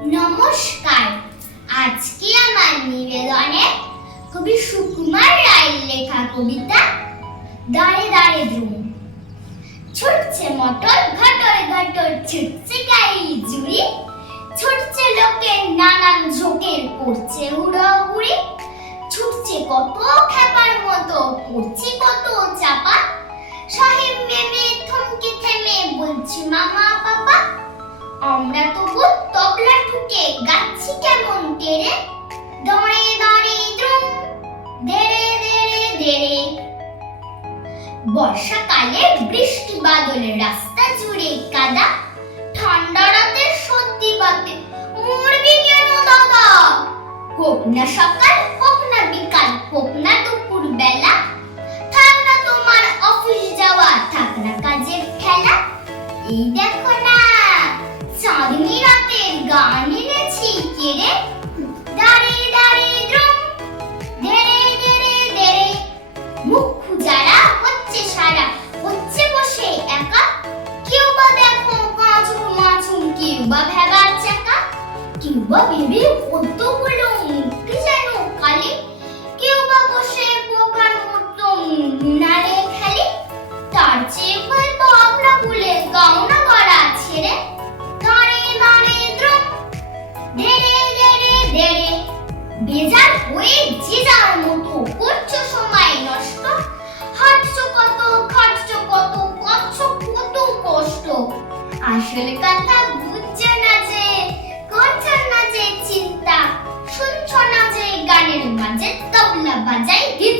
নমস্কার। আজকে আমার নিবেদনে কবি সুকুমার রায়ের লেখা কবিতা দাঁড়ে দাঁড়ে দ্রুম ছুটছে মটর, ঘটর ঘটর, ছুটছে গাই জুড়ি ছুটছে লোকের নানান ঝোঁকের করছে উড়াউড়ি ছুটছে কত খেপার মতো, পড়ছে কত চাপা। সাহেব মেমে, থমকে থেমে বলছি, মামা, পাপা, আমরা তবু তবলা ঠুকে গাচ্ছি কেমন তেরে দড়ে দড়ে দ্রুম। দেরে দেরে দেরে। বর্ষাকালে বৃষ্টি বাদলে রাস্তা জুড়ে কাদা। ঠান্ডা রাতে সর্দি পাতে মরবি কেন দাদা? হোক না সকাল, হোক না বিকাল, হোক না দুপুর বেলা। থাক না তোমার অফিস যাওয়া, থাক না কাজের খেলা। এই দেখো না এনেছি কেড়ে? দাঁড়িয়ে দাঁড়িয়ে দ্রুম ধেরে ধেরে ধেরে। মুখ খুজারা হচ্ছে সারা, হচ্ছে বসে একা। কেউ বা দেখো কাঁচুর মাছুর কেউ ভেবার চাকা। কেউ বা ভেবে বেজার হয়ে যে মতো করছ সময় নষ্ট হাঁটছো কত খাটছো কত, করছ কত কষ্ট। আসল কথা বুঝছ না যে, করছ না যে চিন্তা, শুনছ না যে গানের মাঝে তবলা বাজাই গীত